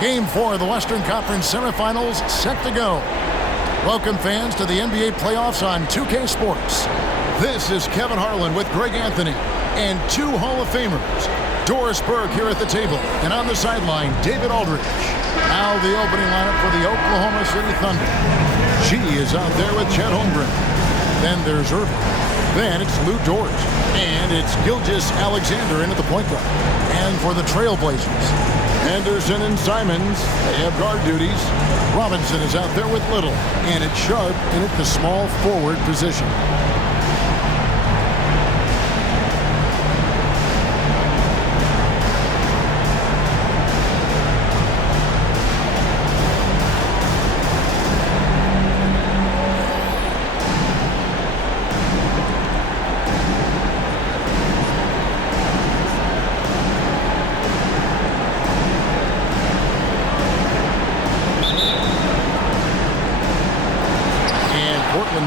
Game 4 of the Western Conference semifinals set to go. Welcome, fans, to the NBA playoffs on 2K Sports. This is Kevin Harlan with Greg Anthony and two Hall of Famers. Doris Burke here at the table, and on the sideline, David Aldridge. Now the opening lineup for the Oklahoma City Thunder. She is out there with Chet Holmgren. Then there's Irving. Then it's Lou Dort. And it's Gilgeous-Alexander in at the point guard. And for the Trailblazers, Henderson and Simons, they have guard duties. Robinson is out there with Little. And it's Sharp in at the small forward position.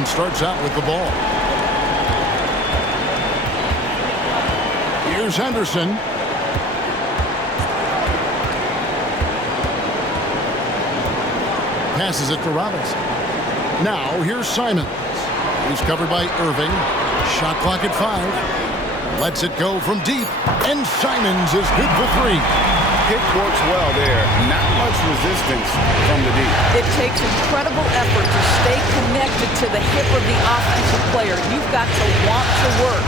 Starts out with the ball. Here's Henderson. Passes it to Robinson. Now here's Simons. He's covered by Irving. Shot clock at 5. Lets it go from deep. And Simons is good for 3. Hit works well there. Not much resistance from the deep. It takes incredible effort to stay connected to the hip of the offensive player. You've got to want to work.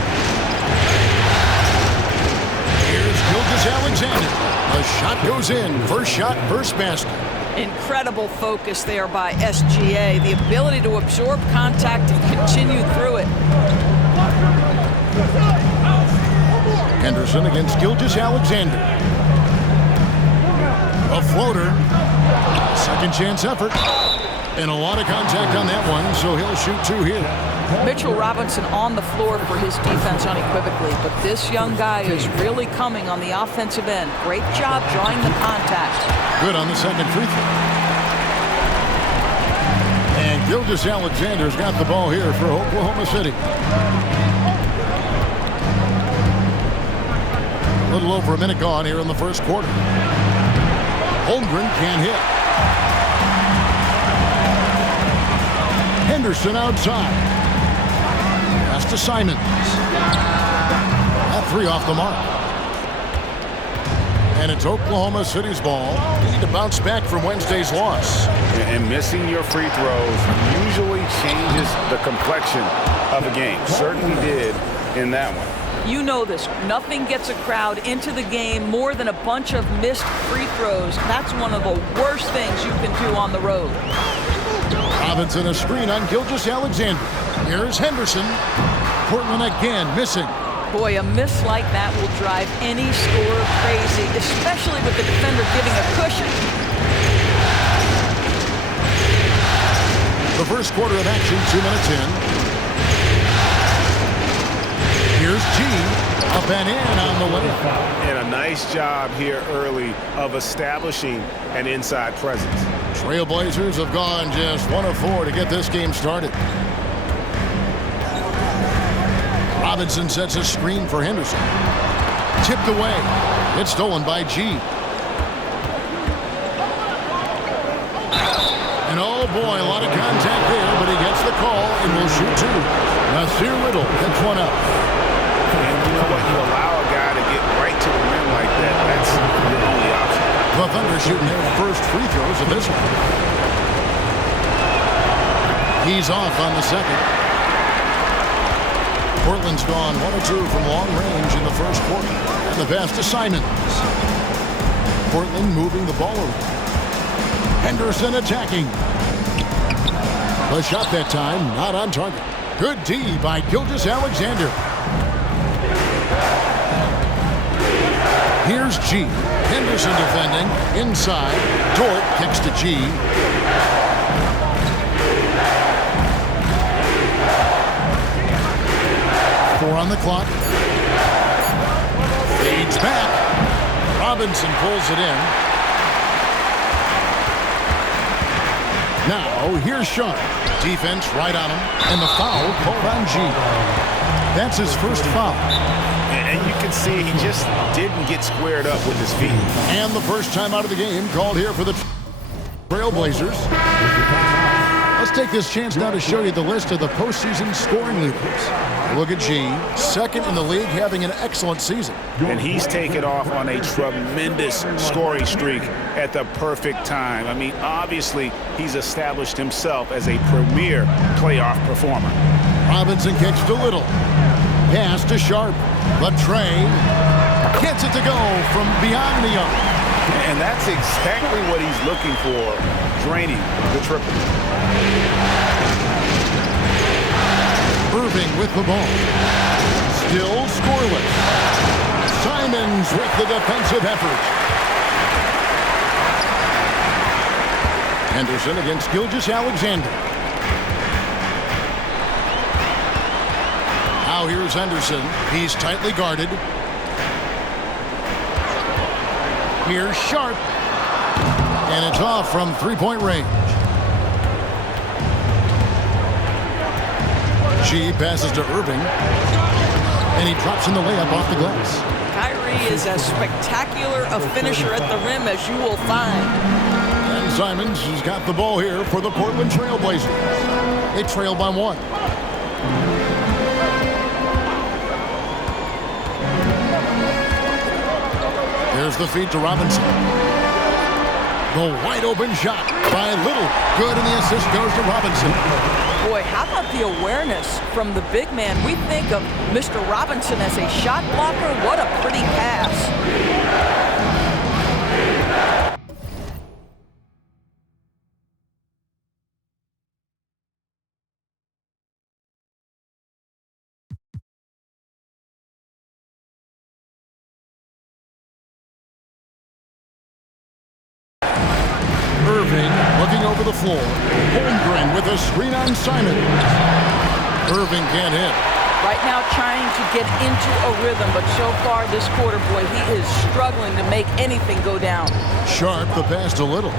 Here's Gilgeous-Alexander. A shot goes in. First shot, first basket. Incredible focus there by SGA. The ability to absorb contact and continue through it. Henderson against Gilgeous-Alexander. A floater. Second chance effort. And a lot of contact on that one, so he'll shoot 2 here. Mitchell Robinson on the floor for his defense unequivocally, but this young guy is really coming on the offensive end. Great job drawing the contact. Good on the second free throw. And Gilgeous-Alexander's got the ball here for Oklahoma City. A little over a minute gone here in the first quarter. Holmgren can't hit. Henderson outside. Pass to Simons. That 3 off the mark. And it's Oklahoma City's ball. They need to bounce back from Wednesday's loss. And missing your free throws usually changes the complexion of a game. Certainly did in that one. You know this. Nothing gets a crowd into the game more than a bunch of missed free throws. That's one of the worst things you can do on the road. Robinson a screen on Gilgeous-Alexander. Here's Henderson. Portland again missing. Boy, a miss like that will drive any scorer crazy, especially with the defender giving a cushion. The first quarter of action, 2 minutes in. Here's G, up and in on the layup. And a nice job here early of establishing an inside presence. Trailblazers have gone just 1 of 4 to get this game started. Robinson sets a screen for Henderson. Tipped away. It's stolen by G. And oh boy, a lot of contact there, but he gets the call and will shoot 2. Nasir Little picks one up. And you know what? You allow a guy to get right to the rim like that. That's your only option. The Thunder shooting their first free throws of this one. He's off on the second. Portland's gone 1 of 2 from long range in the first quarter. And the pass to Simons. Portland moving the ball around. Henderson attacking. The shot that time, not on target. Good D by Gilgeous-Alexander. Here's G. Henderson defending. Inside. Dort kicks to G. Four on the clock. Fades back. Robinson pulls it in. Now, here's Sharp. Defense right on him. And the foul called on G. That's his first foul. And you can see he just didn't get squared up with his feet. And the first time out of the game called here for the Trailblazers. Let's take this chance now to show you the list of the postseason scoring leaders. Look at G, second in the league, having an excellent season. And he's taken off on a tremendous scoring streak at the perfect time. I mean, obviously, he's established himself as a premier playoff performer. Robinson kicks to Little. Pass to Sharp. Latrey gets it to go from beyond the arc. And that's exactly what he's looking for, draining the triple. Irving with the ball. Still scoreless. Simons with the defensive effort. Henderson against Gilgeous-Alexander. Now here's Henderson. He's tightly guarded. Here's Sharp. And it's off from three-point range. G passes to Irving. And he drops in the layup off the glass. Kyrie is as spectacular a finisher at the rim as you will find. And Simons has got the ball here for the Portland Trailblazers. They trail by one. Here's the feed to Robinson. The wide open shot by Little. Good, and the assist goes to Robinson. Boy, how about the awareness from the big man? We think of Mr. Robinson as a shot blocker. What a pretty pass. Irving looking over the floor. Holmgren with a screen on Simon. Irving can't hit. Right now trying to get into a rhythm, but so far this quarter, boy, he is struggling to make anything go down. Sharp the pass to Little.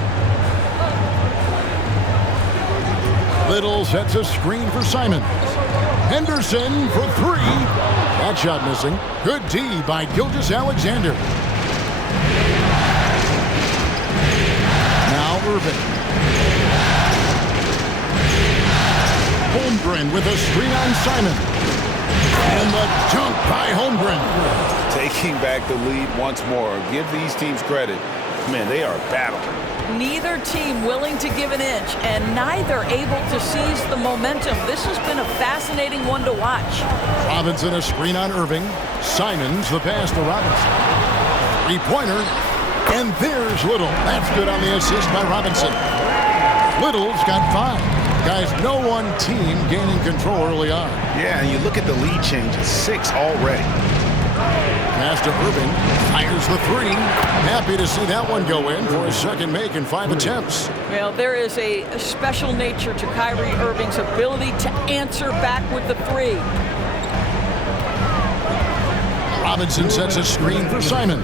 Little sets a screen for Simon. Henderson for three. That shot missing. Good D by Gilgeous-Alexander. Irving. Holmgren with a screen on Simon. And the dunk by Holmgren. Taking back the lead once more. Give these teams credit. Man, they are battling. Neither team willing to give an inch, and neither able to seize the momentum. This has been a fascinating one to watch. Robinson a screen on Irving. Simons the pass to Robinson. Three-pointer. And there's Little. That's good on the assist by Robinson. Little's got 5. Guys, no one team gaining control early on. Yeah, and you look at the lead changes. 6 already. Pass to Irving. Fires the 3. Happy to see that one go in for a second make in 5 attempts. Well, there is a special nature to Kyrie Irving's ability to answer back with the 3. Robinson sets a screen for Simon.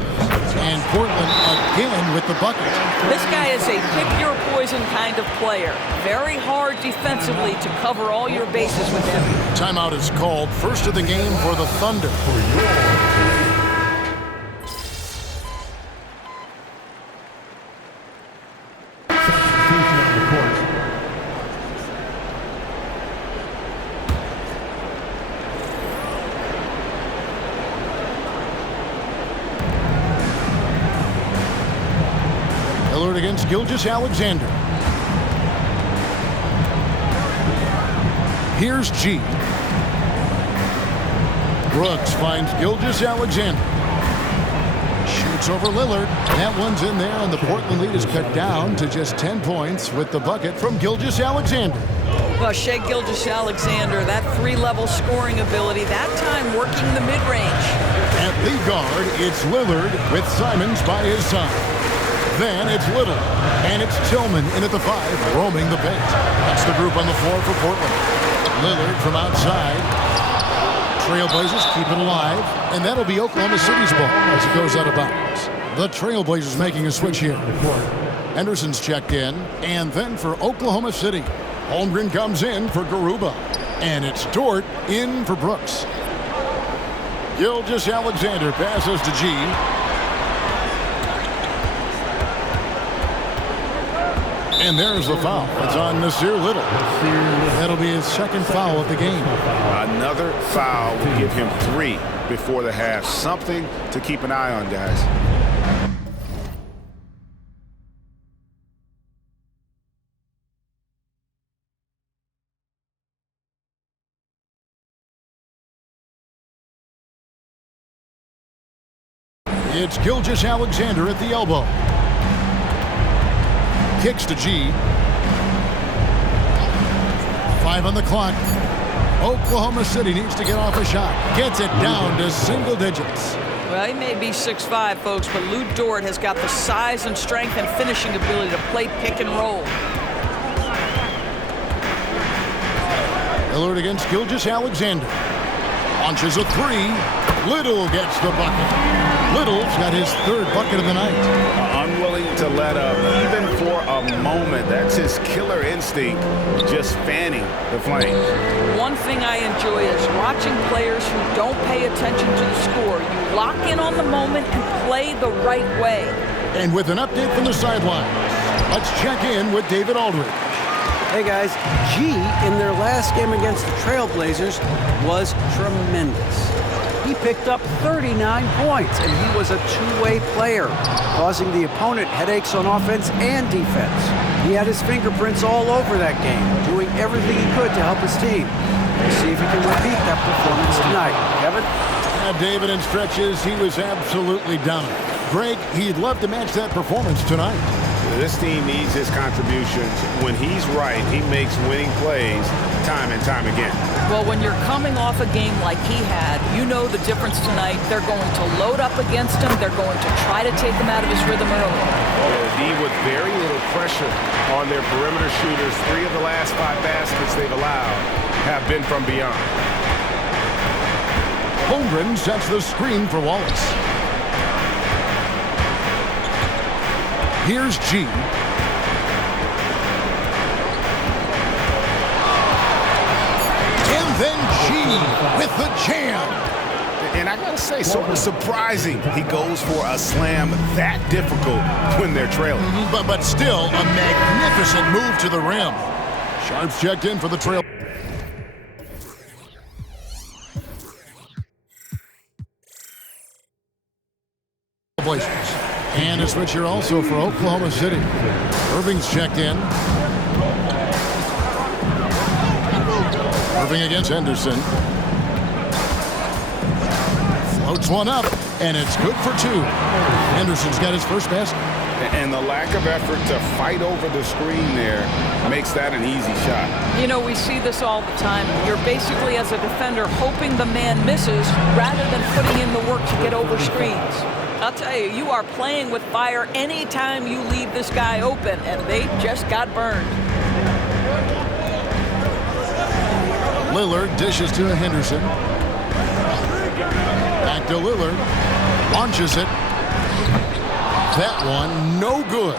And Portland again with the bucket. This guy is a pick-your-poison kind of player. Very hard defensively to cover all your bases with him. Timeout is called. First of the game for the Thunder. Against Gilgeous-Alexander. Here's G. Brooks finds Gilgeous-Alexander. Shoots over Lillard. That one's in there, and the Portland lead is cut down to just 10 points with the bucket from Gilgeous-Alexander. Well, Shai Gilgeous-Alexander, that 3-level scoring ability, that time working the mid-range. At lead guard, it's Lillard with Simons by his side. Then it's Little, and it's Tillman in at the 5, roaming the paint. That's the group on the floor for Portland. Lillard from outside. Trailblazers keep it alive, and that'll be Oklahoma City's ball as it goes out of bounds. The Trailblazers making a switch here. Henderson's checked in, and then for Oklahoma City, Holmgren comes in for Garuba, and it's Dort in for Brooks. Gilgeous-Alexander passes to G. And there's the foul. It's on Nasir Little. That'll be his second foul of the game. Another foul will give him 3 before the half. Something to keep an eye on, guys. It's Gilgeous-Alexander at the elbow. Kicks to G. 5 on the clock. Oklahoma City needs to get off a shot. Gets it down to single digits. Well, he may be 6'5", folks, but Lou Dort has got the size and strength and finishing ability to play pick and roll. Lillard against Gilgeous-Alexander. Launches a 3. Little gets the bucket. Little's got his 3rd bucket of the night. Unwilling to let up, even for a moment. That's his killer instinct, just fanning the flame. One thing I enjoy is watching players who don't pay attention to the score. You lock in on the moment and play the right way. And with an update from the sidelines, let's check in with David Aldridge. Hey guys, G in their last game against the Trailblazers was tremendous. He picked up 39 points, and he was a two-way player, causing the opponent headaches on offense and defense. He had his fingerprints all over that game, doing everything he could to help his team. We'll see if he can repeat that performance tonight. Kevin? David, in stretches, he was absolutely dominant. Greg, he'd love to match that performance tonight. This team needs his contributions. When he's right, he makes winning plays time and time again. Well, when you're coming off a game like he had, you know the difference tonight. They're going to load up against him. They're going to try to take him out of his rhythm early. D with very little pressure on their perimeter shooters. 3 of the last 5 baskets they've allowed have been from beyond. Holmgren sets the screen for Wallace. Here's G. And then G with the jam. And I gotta say, so surprising he goes for a slam that difficult when they're trailing. But still a magnificent move to the rim. Sharps checked in for the Trail. Blazers. And a switch here also for Oklahoma City. Irving's checked in. Irving against Henderson. Floats one up, and it's good for 2. Henderson's got his first basket. And the lack of effort to fight over the screen there makes that an easy shot. You know, we see this all the time. You're basically, as a defender, hoping the man misses rather than putting in the work to get over screens. I'll tell you, you are playing with fire anytime you leave this guy open, and they just got burned. Lillard dishes to Henderson. Back to Lillard. Launches it. That one, no good.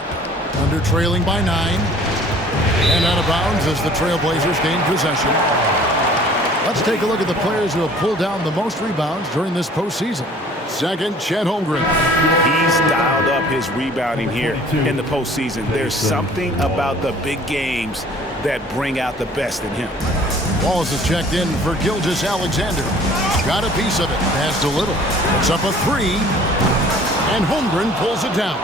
Under trailing by 9. And out of bounds as the Trailblazers gain possession. Let's take a look at the players who have pulled down the most rebounds during this postseason. Second, Chet Holmgren. He's dialed up his rebounding here in the postseason. There's something about the big games that bring out the best in him. Wallace is checked in for Gilgeous-Alexander. Got a piece of it. Pass to Little. It's up a 3. And Holmgren pulls it down.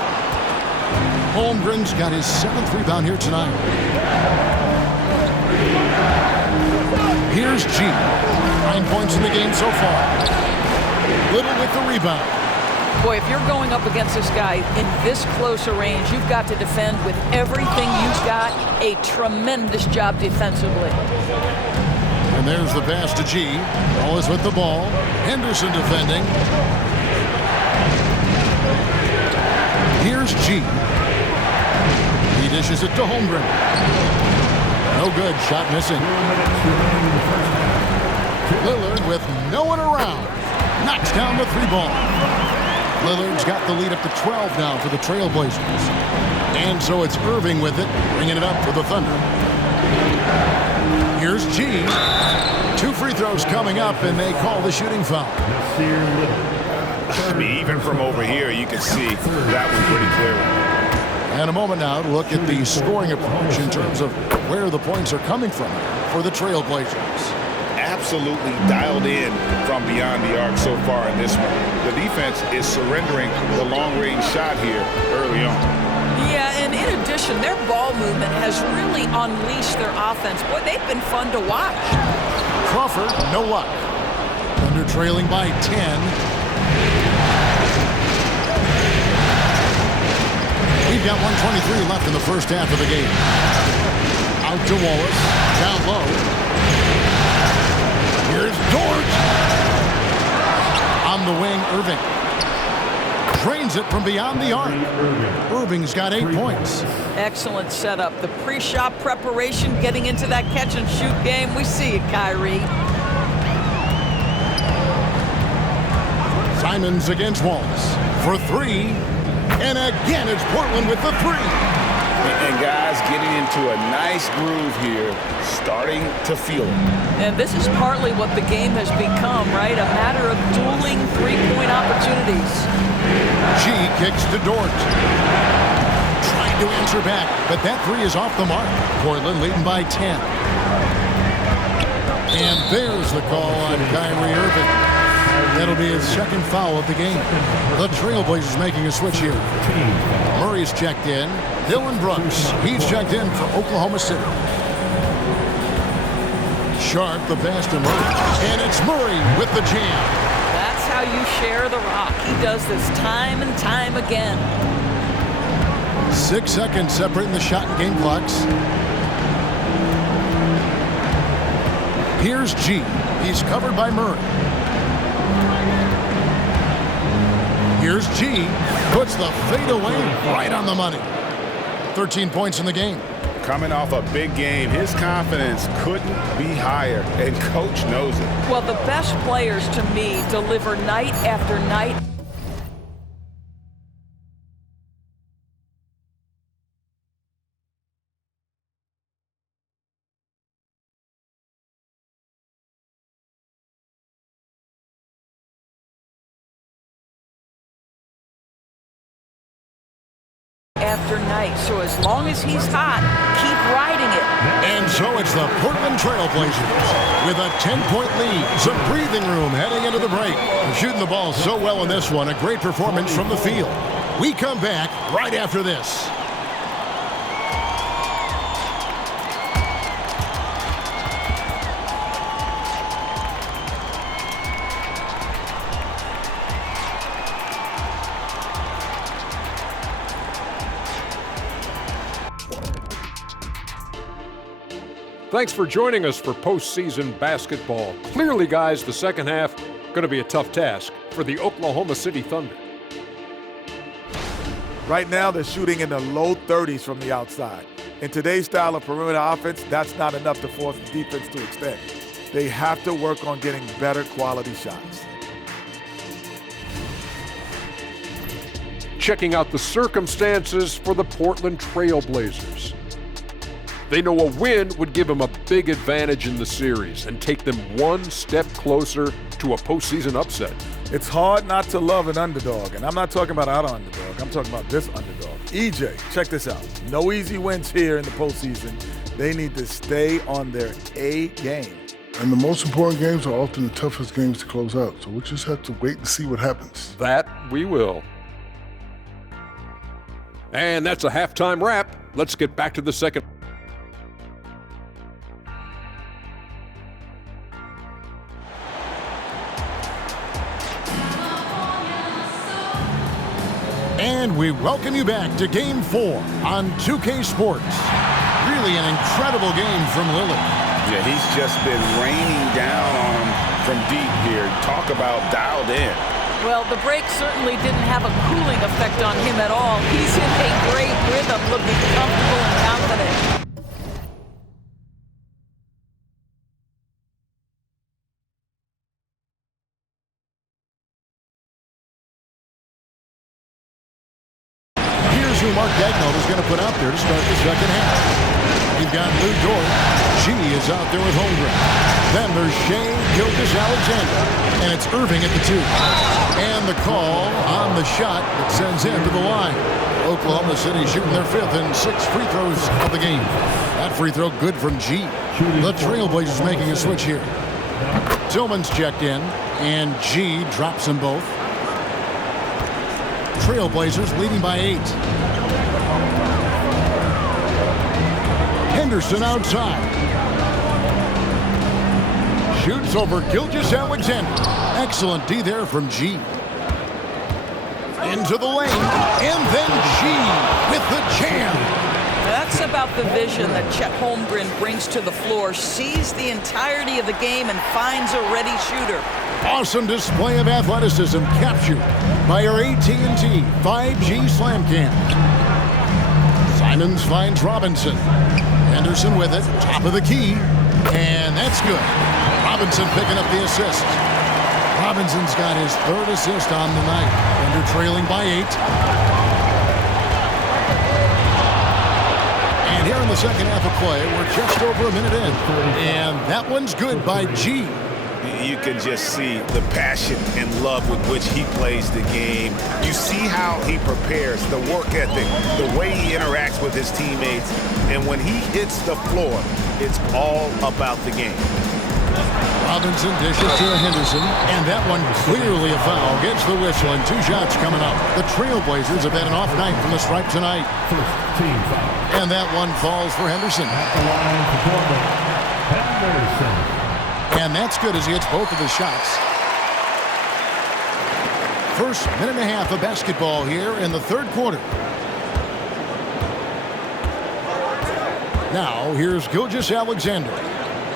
Holmgren's got his 7th rebound here tonight. Here's G. 9 points in the game so far. Little with the rebound. Boy, if you're going up against this guy in this close a range, you've got to defend with everything you've got. A tremendous job defensively. And there's the pass to G. Wallace with the ball. Henderson defending. Here's G. He dishes it to Holmgren. No good. Shot missing. Lillard with no one around. Knocks down the 3 ball. Lillard's got the lead up to 12 now for the Trailblazers. And so it's Irving with it, bringing it up for the Thunder. Here's G. 2 free throws coming up, and they call the shooting foul. I mean, even from over here, you can see that was pretty clear. And a moment now to look at the scoring approach in terms of where the points are coming from for the Trailblazers. Absolutely dialed in from beyond the arc so far in this one. The defense is surrendering the long-range shot here early on. Yeah, and in addition, their ball movement has really unleashed their offense. Boy, they've been fun to watch. Crawford, no luck. Thunder trailing by 10. We've got 1:23 left in the first half of the game. Out to Wallace, down low. Here's Dort. On the wing, Irving. Drains it from beyond the arc. Irving's got 8 points. Excellent setup. The pre-shot preparation, getting into that catch-and-shoot game. We see it, Kyrie. Simons against Wallace for 3. And again, it's Portland with the 3. And guys getting into a nice groove here, starting to feel it. And this is partly what the game has become, right? A matter of dueling three-point opportunities. G kicks to Dort. Trying to answer back, but that 3 is off the mark. Portland leading by 10. And there's the call on Kyrie Irving. That'll be his second foul of the game. The Trailblazers making a switch here. Murray's checked in. Dylan Brooks, he's checked in for Oklahoma City. Sharp, the pass to Murray. And it's Murray with the jam. That's how you share the rock. He does this time and time again. 6 seconds separating the shot and game clocks. Here's G. He's covered by Murray. Here's G. Puts the fadeaway right on the money. 13 points in the game. Coming off a big game, his confidence couldn't be higher, and coach knows it. Well, the best players to me deliver night after night. After night. So as long as he's hot, keep riding it. And so it's the Portland Trailblazers with a 10-point lead. Some breathing room heading into the break. They're shooting the ball so well in this one. A great performance from the field. We come back right after this. Thanks for joining us for postseason basketball. Clearly, guys, the second half going to be a tough task for the Oklahoma City Thunder. Right now, they're shooting in the low 30s from the outside. In today's style of perimeter offense, that's not enough to force the defense to extend. They have to work on getting better quality shots. Checking out the circumstances for the Portland Trailblazers. They know a win would give them a big advantage in the series and take them one step closer to a postseason upset. It's hard not to love an underdog, and I'm not talking about our underdog. I'm talking about this underdog. EJ, check this out. No easy wins here in the postseason. They need to stay on their A game. And the most important games are often the toughest games to close out, so we'll just have to wait and see what happens. That we will. And that's a halftime wrap. Let's get back to the second. And we welcome you back to Game 4 on 2K Sports. Really an incredible game from Lillard. Yeah, he's just been raining down on him from deep here. Talk about dialed in. Well, the break certainly didn't have a cooling effect on him at all. He's in a great rhythm, looking comfortable and confident. Here's who Mark Daigneault is going to put out there to start the second half. You've got Lou Dort. She is out there with Holmgren. Then there's Shea Gilgeous-Alexander. And it's Irving at the 2. And the call on the shot that sends him to the line. Oklahoma City shooting their 5th and 6th free throws of the game. That free throw good from G. The Trailblazers making a switch here. Tillman's checked in, and G drops them both. Trailblazers leading by 8. Henderson outside. Shoots over Gilgeous-Alexander. Excellent D there from G. Into the lane, and then G with the jam. That's about the vision that Chet Holmgren brings to the floor. Sees the entirety of the game and finds a ready shooter. Awesome display of athleticism captured by our AT&T 5G Slam Cam. Simons finds Robinson. Henderson with it, top of the key, and that's good. Robinson picking up the assist. Robinson's got his 3rd assist on the night. Thunder trailing by 8. And here in the second half of play, we're just over a minute in. And that one's good by G. You can just see the passion and love with which he plays the game. You see how he prepares, the work ethic, the way he interacts with his teammates. And when he hits the floor, it's all about the game. Robinson dishes to Henderson, and that one clearly a foul. Gets the whistle, and 2 shots coming up. The Trailblazers have had an off night from the stripe tonight. And that one falls for Henderson. And that's good as he hits both of his shots. First minute and a half of basketball here in the 3rd quarter. Now, here's Gilgeous-Alexander.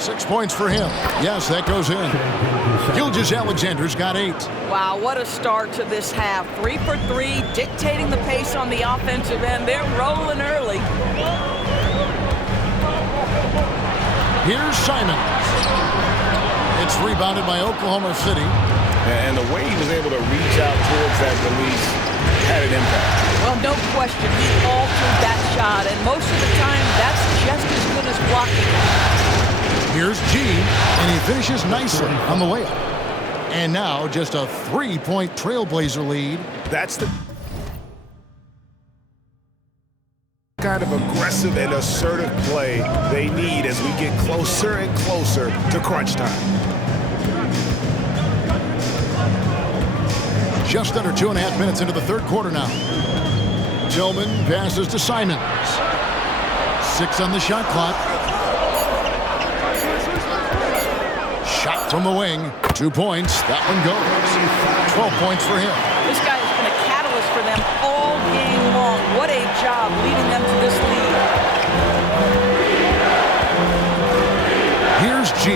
6 points for him. Yes, that goes in. Gilgeous-Alexander's got 8. Wow, what a start to this half. 3 for 3, dictating the pace on the offensive end. They're rolling early. Here's Simons. It's rebounded by Oklahoma City. And the way he was able to reach out towards that release had an impact. Well, no question, he altered that shot, and most of the time, that's just as good as blocking. Here's G, and he finishes nicely on the layup. And now just a 3-point Trailblazer lead. That's the kind of aggressive and assertive play they need as we get closer and closer to crunch time. Just under 2.5 minutes into the 3rd quarter now. Tillman passes to Simons. 6 on the shot clock. Shot from the wing. 2 points. That one goes. 12 points for him. This guy has been a catalyst for them all game long. What a job leading them to this lead. Here's G.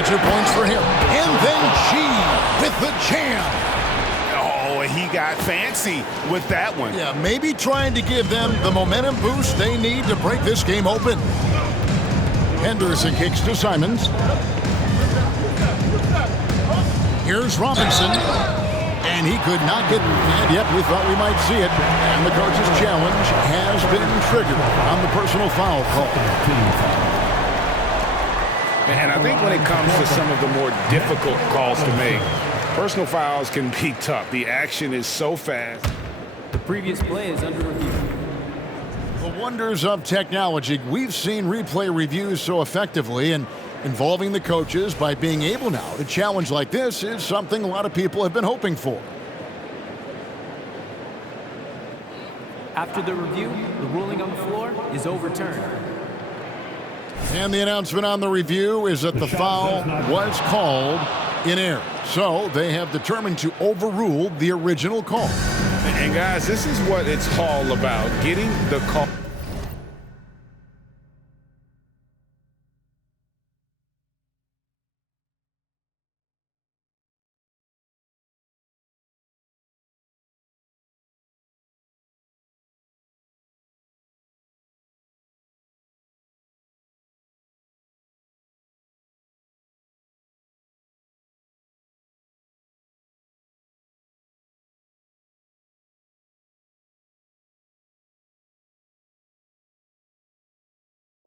22 points for him. And then G with the jam. Oh, he got fancy with that one. Yeah, maybe trying to give them the momentum boost they need to break this game open. Henderson kicks to Simons. Here's Robinson. And he could not get, and yet we thought we might see it. And the coach's challenge has been triggered on the personal foul call. And I think when it comes to some of the more difficult calls to make, personal fouls can be tough. The action is so fast. The previous play is under review. The wonders of technology. We've seen replay reviews so effectively, and involving the coaches by being able now to challenge like this is something a lot of people have been hoping for. After the review, the ruling on the floor is overturned. And the announcement on the review is that the foul was called in error. So they have determined to overrule the original call. And guys, this is what it's all about, getting the call.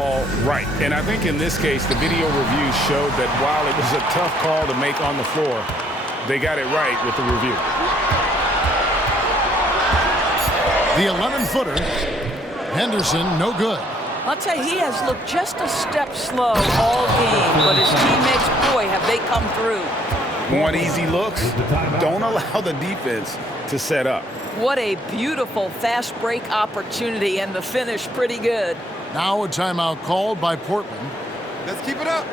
all right. And I think in this case, the video review showed that while it was a tough call to make on the floor, they got it right with the review. The 11-footer, Henderson, no good. I'll tell you, he has looked just a step slow all game, but his teammates, boy, have they come through. Want easy looks? Don't allow the defense to set up. What a beautiful fast break opportunity, and the finish pretty good. Now a timeout called by Portland. Let's keep it up.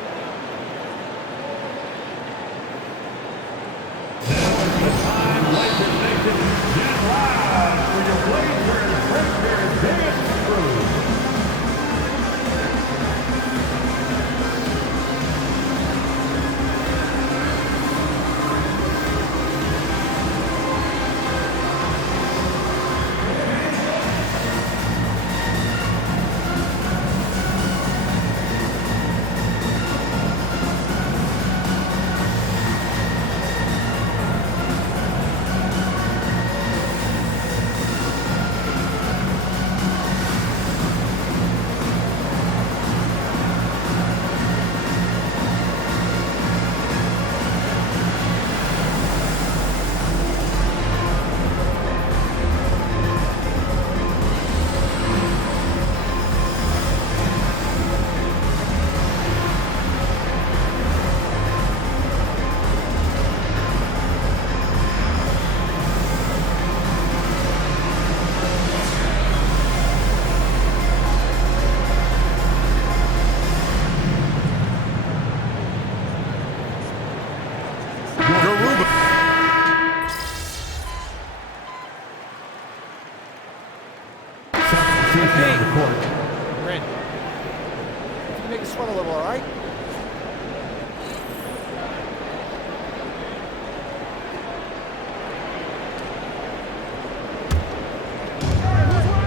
Make it sweat a little, all right?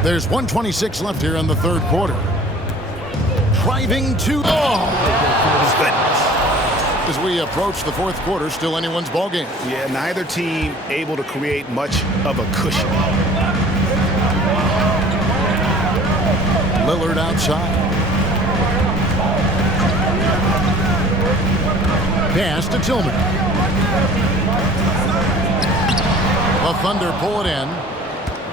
There's 1:26 left here in the third quarter. Driving to... Oh! Goodness. As we approach the fourth quarter, still anyone's ballgame. Yeah, neither team able to create much of a cushion. Lillard outside. Pass to Tillman. The Thunder pull it in.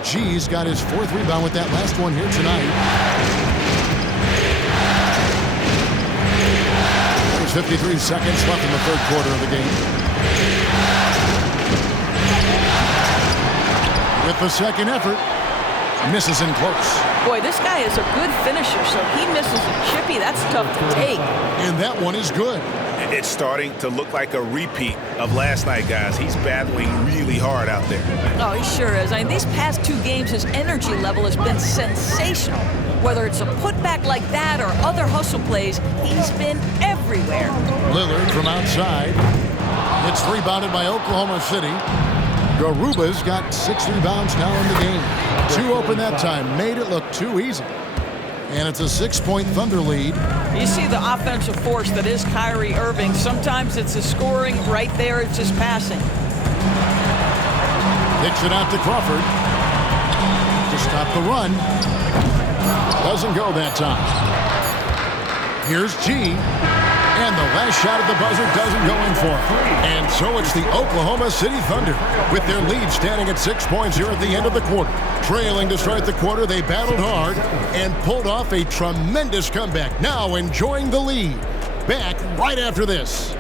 G's got his fourth rebound with that last one here tonight. There's 53 seconds left in the third quarter of the game. With the second effort, misses in close. Boy, this guy is a good finisher, so he misses a chippy. That's tough to take. And that one is good. It's starting to look like a repeat of last night, guys. He's battling really hard out there. Oh, he sure is. I mean, these past two games, his energy level has been sensational. Whether it's a putback like that or other hustle plays, he's been everywhere. Lillard from outside. It's rebounded by Oklahoma City. Garuba's got 6 rebounds now in the game. 2 open that time. Made it look too easy. And it's a 6-point Thunder lead. You see the offensive force that is Kyrie Irving. Sometimes it's his scoring. Right there, it's his passing. Kicks it out to Crawford to stop the run. Doesn't go that time. Here's G. And the last shot at the buzzer doesn't go in for him. And so it's the Oklahoma City Thunder with their lead standing at 6 points here at the end of the quarter. Trailing to start the quarter, they battled hard and pulled off a tremendous comeback. Now enjoying the lead. Back right after this.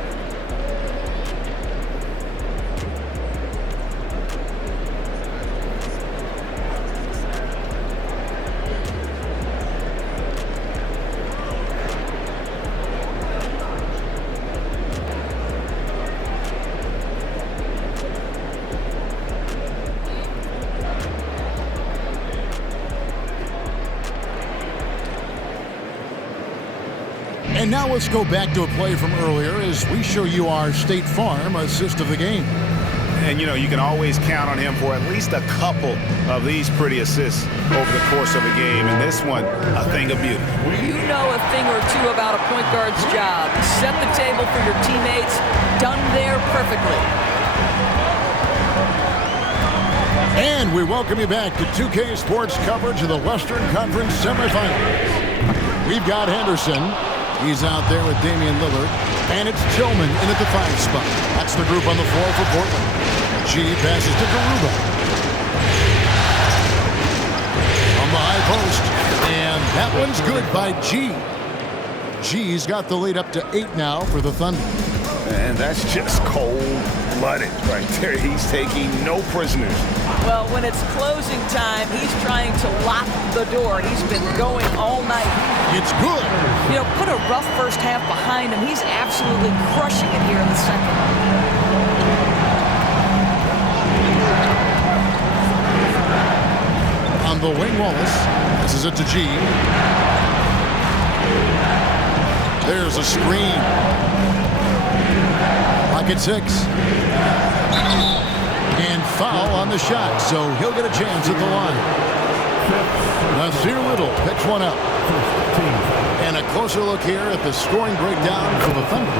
And now let's go back to a play from earlier as we show you our State Farm assist of the game. And, you know, you can always count on him for at least a couple of these pretty assists over the course of a game. And this one, a thing of beauty. You know a thing or two about a point guard's job. Set the table for your teammates. Done there perfectly. And we welcome you back to 2K Sports coverage of the Western Conference semifinals. We've got Henderson. He's out there with Damian Lillard. And it's Tillman in at the 5 spot. That's the group on the floor for Portland. G passes to Garuba. On the high post. And that one's good by G. G's got the lead up to 8 now for the Thunder. And that's just cold-blooded right there. He's taking no prisoners. Well, when it's closing time, he's trying to lock the door. He's been going all night. It's good. You know, put a rough first half behind him. He's absolutely crushing it here in the second. On the wing, Wallace. This is it to G. There's a screen. Pocket 6. And foul on the shot, so he'll get a chance at the line. Nasir Little picks one up. And a closer look here at the scoring breakdown for the Thunder.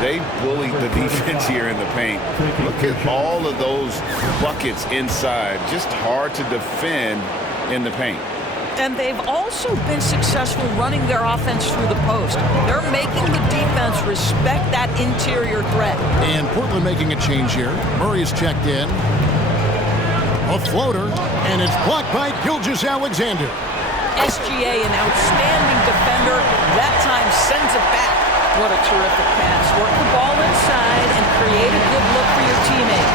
They bullied the defense here in the paint. Look at all of those buckets inside. Just hard to defend in the paint. And they've also been successful running their offense through the post. They're making the defense respect that interior threat. And Portland making a change here. Murray's checked in. A floater, and it's blocked by Gilgeous-Alexander. SGA, an outstanding defender, that time sends it back. What a terrific pass. Work the ball inside and create a good look for your teammate.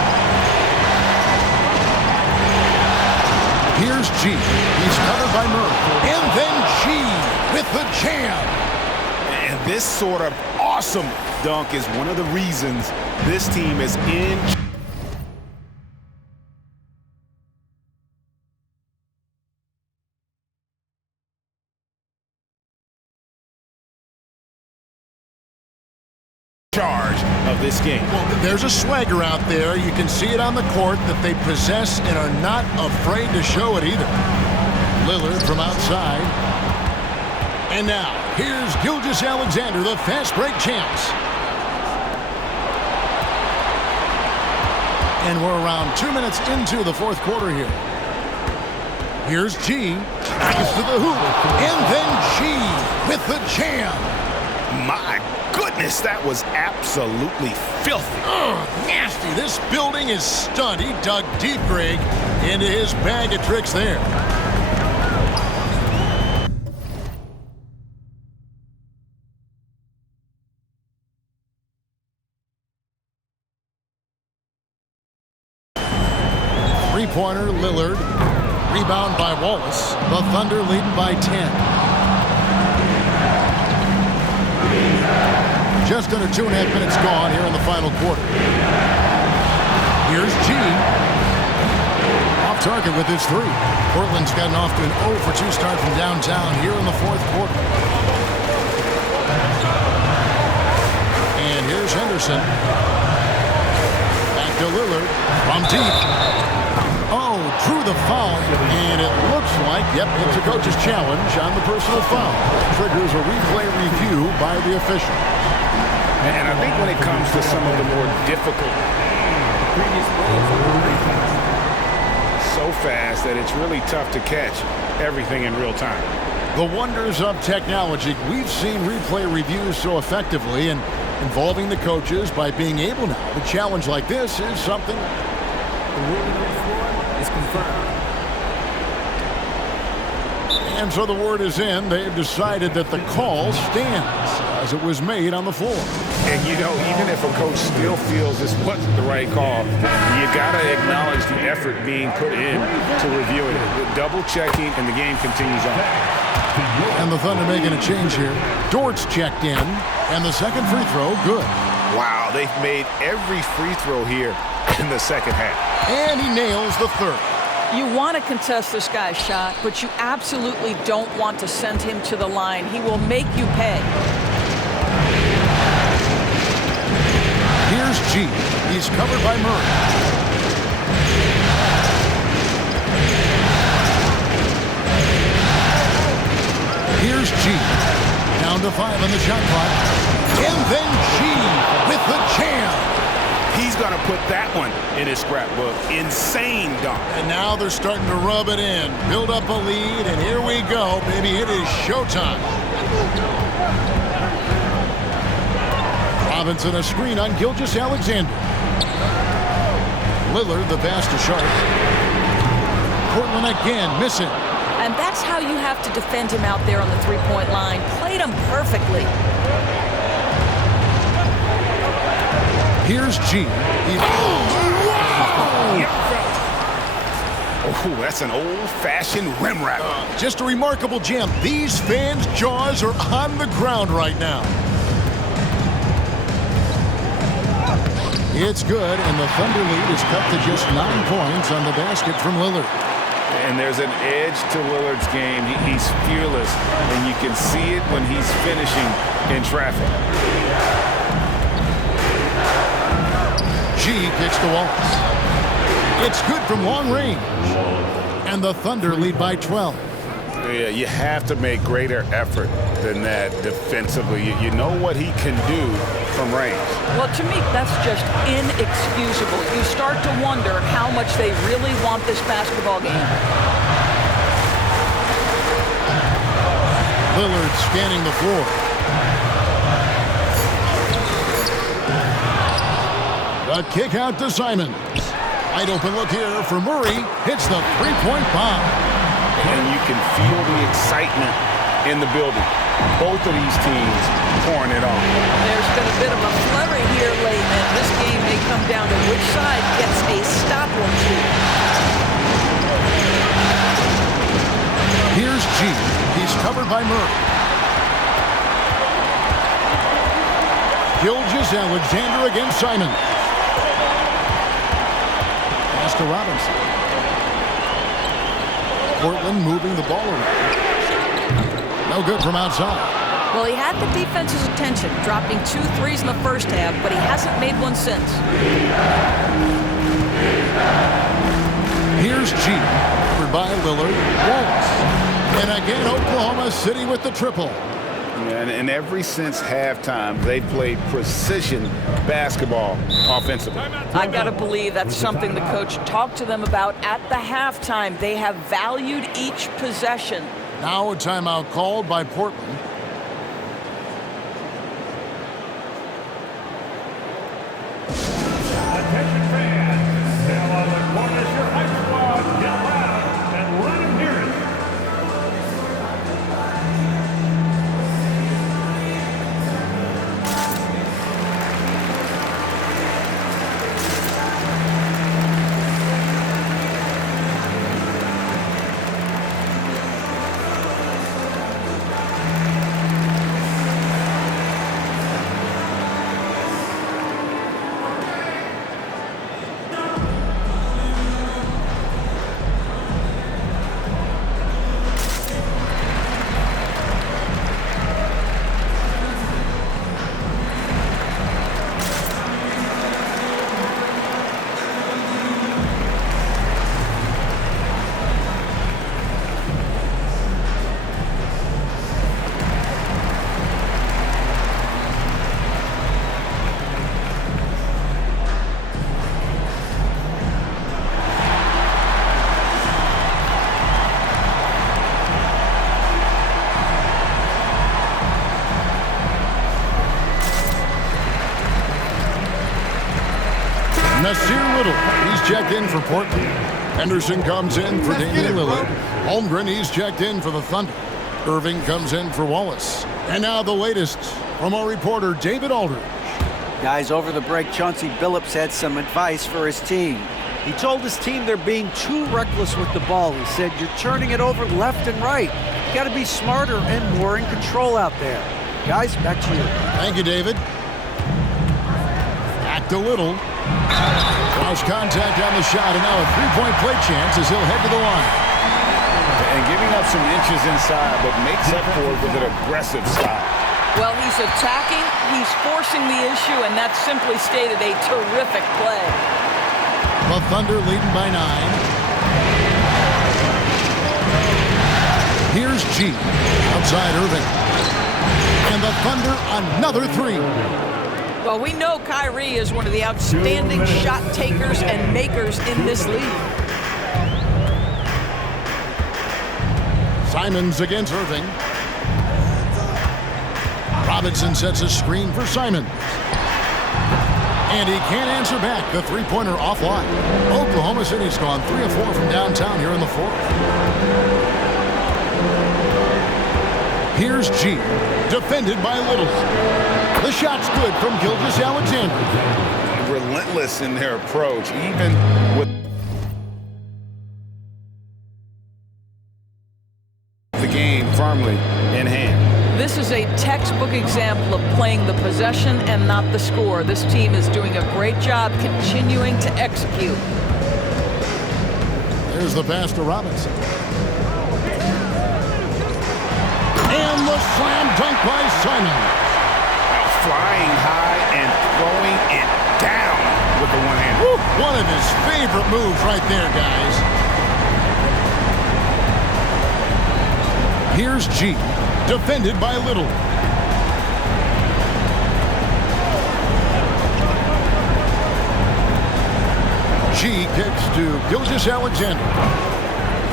Here's G. He's covered by Murray. And then G with the jam. And this sort of awesome dunk is one of the reasons this team is in. Charge of this game. Well, there's a swagger out there. You can see it on the court that they possess and are not afraid to show it either. Lillard from outside. And now, here's Gilgeous-Alexander, the fast break champs. And we're around 2 minutes into the fourth quarter here. Here's G. Gets to the hoop. And then G with the jam. My goodness, that was absolutely filthy. Nasty. This building is stunned. He dug deep, Greg, into his bag of tricks there. Three-pointer, Lillard. Rebound by Wallace. The Thunder leading by 10. Just under 2.5 minutes gone here in the final quarter. Here's G. Off target with his 3. Portland's gotten off to an 0 for 2 start from downtown here in the fourth quarter. And here's Henderson. Back to Lillard from deep. Oh, drew the foul, and it looks like, yep, it's a coach's challenge on the personal foul. Triggers a replay review by the official. And I think when it comes to some of the more difficult, so fast that it's really tough to catch everything in real time. The wonders of technology. We've seen replay reviews so effectively, and involving the coaches by being able now to challenge like this is something. The ruling on the floor is confirmed. And so the word is in. They've decided that the call stands as it was made on the floor. And, you know, even if a coach still feels this wasn't the right call, you got to acknowledge the effort being put in to reviewing it. The double checking, and the game continues on. And the Thunder making a change here. Dort's checked in, and the second free throw, good. Wow, they've made every free throw here in the second half. And he nails the third. You want to contest this guy's shot, but you absolutely don't want to send him to the line. He will make you pay. Here's G. He's covered by Murray. Here's G. Down to 5 on the shot clock. And then G with the jam. He's going to put that one in his scrapbook. Insane dunk. And now they're starting to rub it in. Build up a lead, and here we go, baby. It is showtime. Robinson a screen on Gilgeous-Alexander. Lillard the pass to Sharp. Portland again missing. And that's how you have to defend him out there on the three-point line. Played him perfectly. Here's G. Oh, that's an old-fashioned rim wrap. Just a remarkable jam. These fans' jaws are on the ground right now. It's good, and the Thunder lead is cut to just 9 points on the basket from Lillard. And there's an edge to Lillard's game. He's fearless, and you can see it when he's finishing in traffic. G kicks to Wallace. It's good from long range. And the Thunder lead by 12. Yeah, you have to make greater effort than that defensively. You know what he can do from range. Well, to me, that's just inexcusable. You start to wonder how much they really want this basketball game. Lillard scanning the floor. A kick out to Simons. Wide open look here for Murray. Hits the three-point bomb. And you can feel the excitement in the building. Both of these teams pouring it on. There's been a bit of a flurry here late, and this game may come down to which side gets a stop or two. Here's G. He's covered by Murray. Gilgeous-Alexander against Simons. Pass to Robinson. Portland moving the ball around. No good from outside. Well, he had the defense's attention, dropping 2 threes in the first half, but he hasn't made one since. Here's G. Covered by Lillard. Wallace. And again, Oklahoma City with the triple. And ever since halftime, they played precision basketball offensively. I got to believe that's something the coach talked to them about at the halftime. They have valued each possession. Now a timeout called by Portland. Attention fans, now on the court is your high squad. Get loud and let them hear it. Nasir Little, he's checked in for Portland. Henderson comes in for Damian Lillard. Holmgren, he's checked in for the Thunder. Irving comes in for Wallace. And now the latest from our reporter, David Aldridge. Guys, over the break, Chauncey Billups had some advice for his team. He told his team they're being too reckless with the ball. He said, you're turning it over left and right. You got to be smarter and more in control out there. Guys, back to you. Thank you, David. Back to Little. Cross contact on the shot, and now a three-point play chance as he'll head to the line. And giving up some inches inside, but makes up for it with an aggressive style. Well, he's attacking, he's forcing the issue, and that's simply stated a terrific play. The Thunder leading by 9. Here's G. Outside Irving. And the Thunder another three. Well, we know Kyrie is one of the outstanding shot takers and makers in this league. Simons against Irving. Robinson sets a screen for Simons. And he can't answer back. The three-pointer offline. Oklahoma City's gone 3 of 4 from downtown here in the fourth. Here's G, defended by Little. The shot's good from Gilgeous-Alexander. Relentless in their approach, even with the game firmly in hand. This is a textbook example of playing the possession and not the score. This team is doing a great job continuing to execute. There's the pass to Robinson. And the slam dunk by Simons. Flying high and throwing it down with the one hand. One of his favorite moves right there, guys. Here's G, defended by Little. G kicks to Gilgeous-Alexander.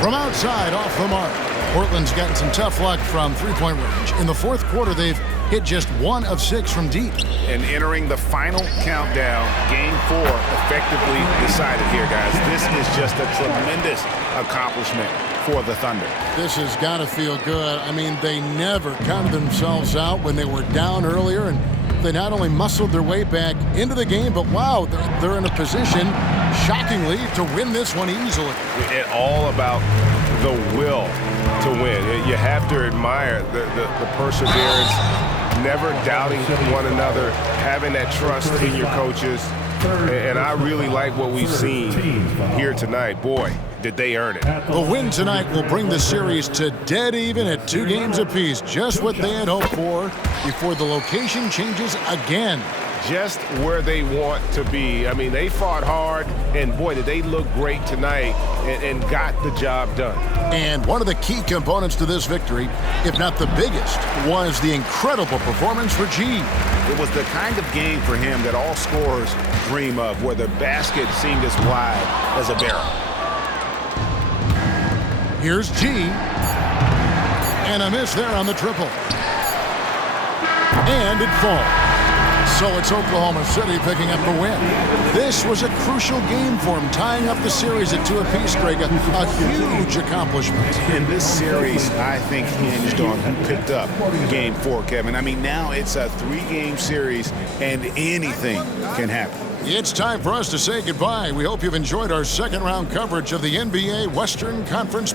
From outside, off the mark. Portland's gotten some tough luck from three-point range. In the fourth quarter, they've hit just 1 of 6 from deep. And entering the final countdown, Game 4 effectively decided here, guys. This is just a tremendous accomplishment for the Thunder. This has got to feel good. I mean, they never counted themselves out when they were down earlier, and they not only muscled their way back into the game, but wow, they're in a position, shockingly, to win this one easily. It's all about the will to win. You have to admire the perseverance, never doubting one another, having that trust in your coaches. And I really like what we've seen here tonight. Boy, did they earn it. The win tonight will bring the series to dead even at 2 games apiece. Just what they had hoped for before the location changes again. Just where they want to be. I mean, they fought hard, and boy, did they look great tonight and got the job done. And one of the key components to this victory, if not the biggest, was the incredible performance for G. It was the kind of game for him that all scorers dream of, where the basket seemed as wide as a barrel. Here's G. And a miss there on the triple. And it falls. So it's Oklahoma City picking up the win. This was a crucial game for them, tying up the series at 2 apiece, Greg. A huge accomplishment. And this series, I think, hinged on who picked up Game 4, Kevin. I mean, now it's a 3-game series, and anything can happen. It's time for us to say goodbye. We hope you've enjoyed our second-round coverage of the NBA Western Conference.